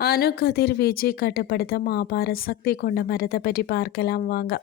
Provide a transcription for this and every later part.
அணு கதிர்வீச்சை கட்டுப்படுத்த மாபார சக்தி கொண்ட மரத்தை பற்றி பார்க்கலாம் வாங்க.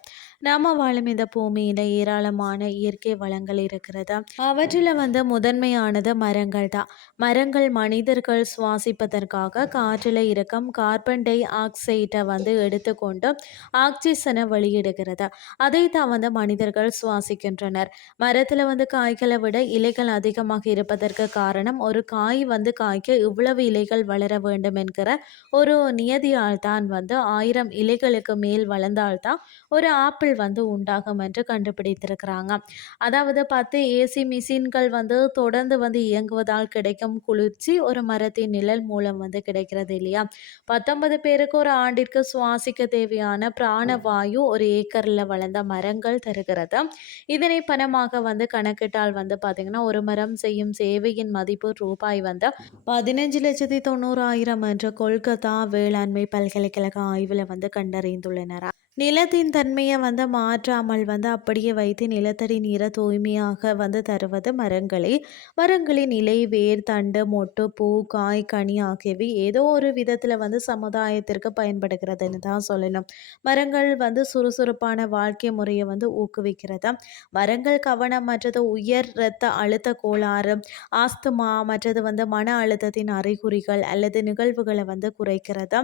நாம வாழும் இந்த பூமியில ஏராளமான இயற்கை வளங்கள் இருக்கிறது? அவற்றில் வந்து முதன்மையானது மரங்கள் தான். மரங்கள் மனிதர்கள் சுவாசிப்பதற்காக காற்றில் இருக்கும் கார்பன் டை ஆக்சைடை வந்து எடுத்துக்கொண்டு ஆக்சிஜனை வெளியிடுகிறது. அதை தான் வந்து மனிதர்கள் சுவாசிக்கின்றனர். மரத்தில் வந்து காய்களை விட இலைகள் அதிகமாக இருப்பதற்கு காரணம் ஒரு காய் வந்து காய்க்க இவ்வளவு இலைகள் வளர வேண்டும் என்கிற ஒரு நியதியால் தான் வந்து ஆயிரம் இலைகளுக்கு மேல் வளர்ந்தால்தான் ஒரு ஆப்பிள் வந்து உண்டாகும் என்று கண்டுபிடித்திருக்கிறாங்க. அதாவது பார்த்து ஏசி மிஷின்கள் வந்து தொடர்ந்து வந்து இயங்குவதால் கிடைக்கும் குளிர்ச்சி ஒரு மரத்தின் நிழல் மூலம் வந்து கிடைக்கிறது இல்லையா? பத்தொன்பது பேருக்கு ஒரு ஆண்டிற்கு சுவாசிக்க தேவையான பிராணவாயு ஒரு ஏக்கரில் வளர்ந்த மரங்கள் தருகிறது. இதனை பணமாக வந்து கணக்கிட்டால் வந்து பார்த்தீங்கன்னா ஒரு மரம் செய்யும் சேவையின் மதிப்பு ரூபாய் வந்து பதினஞ்சு லட்சத்தி தொண்ணூறாயிரம் என்ற கொல்கத்தா வேளாண்மை பல்கலைக்கழக ஆய்வில் வந்து கண்டறிந்துள்ளனர். நிலத்தின் தன்மையை வந்து மாற்றாமல் வந்து அப்படியே வைத்து நிலத்தடி நீரை தூய்மையாக வந்து தருவது மரங்களே. மரங்களின் இலை வேர் தண்டு மொட்டு பூ காய் கனி ஆகியவை ஏதோ ஒரு விதத்தில் வந்து சமுதாயத்திற்கு பயன்படுகிறதுன்னு தான் சொல்லணும். மரங்கள் வந்து சுறுசுறுப்பான வாழ்க்கை முறையை வந்து ஊக்குவிக்கிறது. மரங்கள் கவனம் மற்றது உயர் இரத்த அழுத்த கோளாறு ஆஸ்துமா மற்றது வந்து மன அழுத்தத்தின் அறிகுறிகள் அல்லது நிகழ்வுகளை வந்து குறைக்கிறது.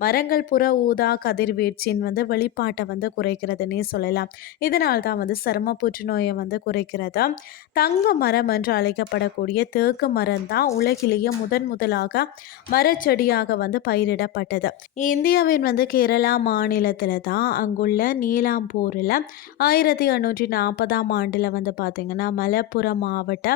மரங்கள் புற ஊதா கதிர்வீச்சின் வந்து வெளி வெளிப்பாட்டை வந்து குறைக்கிறதுனே சொல்லலாம். இதனால் தான் வந்து சரும புற்றுநோயை வந்து குறைக்கிறது? தங்க மரம் என்று அழைக்கப்படக்கூடிய தேக்கு மரம் தான் உலகிலேயே முதன் முதலாக மரச்செடியாக வந்து பயிரிடப்பட்டது. இந்தியாவின் வந்து கேரளா மாநிலத்தில் தான் அங்குள்ள நீலாம்பூரில் ஆயிரத்தி எண்ணூற்றி நாற்பதாம் ஆண்டில் வந்து பார்த்திங்கன்னா மலப்புரம் மாவட்ட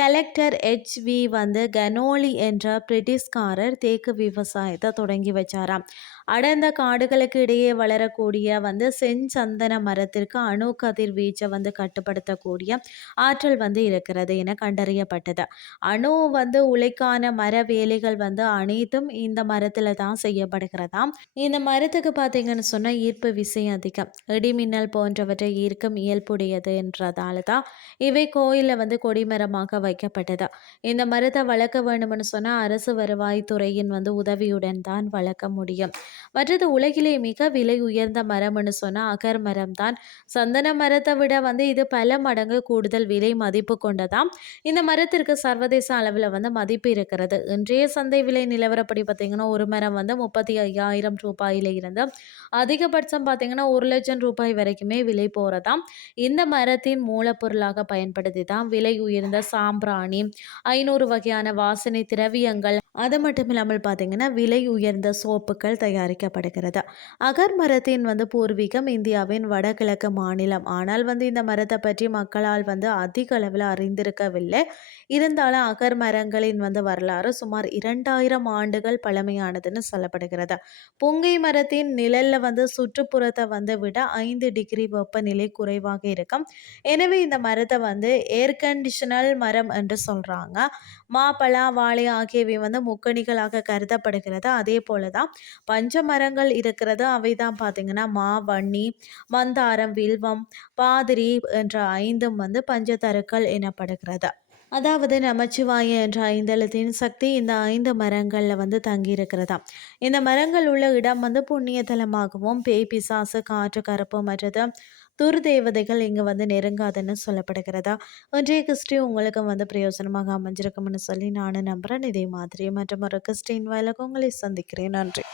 கலெக்டர் ஹெச்வி வந்து கனோலி என்ற பிரிட்டிஷ்காரர் தேக்கு விவசாயத்தை தொடங்கி வச்சாராம். அடர்ந்த காடுகளுக்கு இடையே வளரக்கூடிய வந்து செஞ்சந்தன மரத்திற்கு அணு கதிர்வீச்சை வந்து கட்டுப்படுத்தக்கூடிய ஆற்றல் வந்து இருக்கிறது என கண்டறியப்பட்டது. அணு வந்து உழைக்கான மர வேலைகள் வந்து அனைத்தும் இந்த மரத்தில் தான் செய்யப்படுகிறதாம். இந்த மரத்துக்கு பார்த்தீங்கன்னு சொன்னால் ஈர்ப்பு விசை அதிகம். இடிமின்னல் போன்றவற்றை ஈர்க்கும் இயல்புடையது என்றதால தான் இவை கோயிலில் வந்து கொடிமரமாக வைக்கப்பட்டது. இந்த மரத்தை வளர்க்க வேண்டும்னு சொன்னால் அரசு வருவாய்த்துறையின் வந்து உதவியுடன் தான் வளர்க்க முடியும். மற்றது உலகிலே மிக விலை உயர்ந்த மரம்னு சொன்னால் அகர் மரம் தான் சந்தன மரத்தை விட வந்து இது பல மடங்கு கூடுதல் விலை மதிப்பு கொண்டதாம். இந்த மரத்திற்கு சர்வதேச அளவில் வந்து மதிப்பு இருக்கிறது. இன்றைய சந்தை விலை நிலவரப்படி பார்த்தீங்கன்னா ஒரு மரம் வந்து முப்பத்தி ஐயாயிரம் ரூபாயில இருந்து அதிகபட்சம் பார்த்தீங்கன்னா ஒரு லட்சம் ரூபாய் வரைக்குமே விலை போகிறதாம் இந்த மரத்தின் மூலப்பொருளாக பயன்படுத்தி தான் விலை உயர்ந்த சாம்பிராணி ஐநூறு வகையான வாசனை திரவியங்கள் அது மட்டும் இல்லாமல் பார்த்தீங்கன்னா விலை உயர்ந்த சோப்புகள் தயாரிக்கப்படுகிறது அகர் மரத்தின் வந்து பூர்வீகம் இந்தியாவின் வடகிழக்கு மாநிலம். ஆனால் வந்து இந்த மரத்தை பற்றி மக்களால் வந்து அதிக அளவில் அறிந்திருக்கவில்லை. இருந்தாலும் அகர் மரங்களின் வந்து வரலாறு சுமார் இரண்டாயிரம் ஆண்டுகள் பழமையானதுன்னு சொல்லப்படுகிறது. புங்கை மரத்தின் நிழல்ல வந்து சுற்றுப்புறத்தை வந்து விட ஐந்து டிகிரி வெப்பநிலை குறைவாக இருக்கும். எனவே இந்த மரத்தை வந்து ஏர் கண்டிஷனல் மரம் என்று சொல்கிறாங்க மாப்பழா வாழை ஆகியவை வந்து முக்கணிகளாக கருதப்படுகிறது. அதே போல தான் பஞ்ச பஞ்ச மரங்கள் இருக்கிறது. அவை தான் பார்த்திங்கன்னா மா வன்னி மந்தாரம் வில்வம் பாதிரி என்ற ஐந்தும் வந்து பஞ்சதருக்கள் எனப்படுகிறது. அதாவது நமச்சிவாய என்ற ஐந்தளத்தின் சக்தி இந்த ஐந்து மரங்களில் வந்து தங்கியிருக்கிறதா. இந்த மரங்கள் உள்ள இடம் வந்து புண்ணிய தலமாகவும் பேய் பிசாசு காற்று கருப்பு மற்றது துர்தேவதைகள் இங்கே வந்து நெருங்காதுன்னு சொல்லப்படுகிறதா? இன்றைய கிறிஸ்டி உங்களுக்கு வந்து பிரயோஜனமாக அமைஞ்சிருக்கும்னு சொல்லி நானும் நம்புகிறேன் இதே மாதிரி மற்றும் ஒரு கிறிஸ்டின் வயலுக்கு உங்களை சந்திக்கிறேன். நன்றி.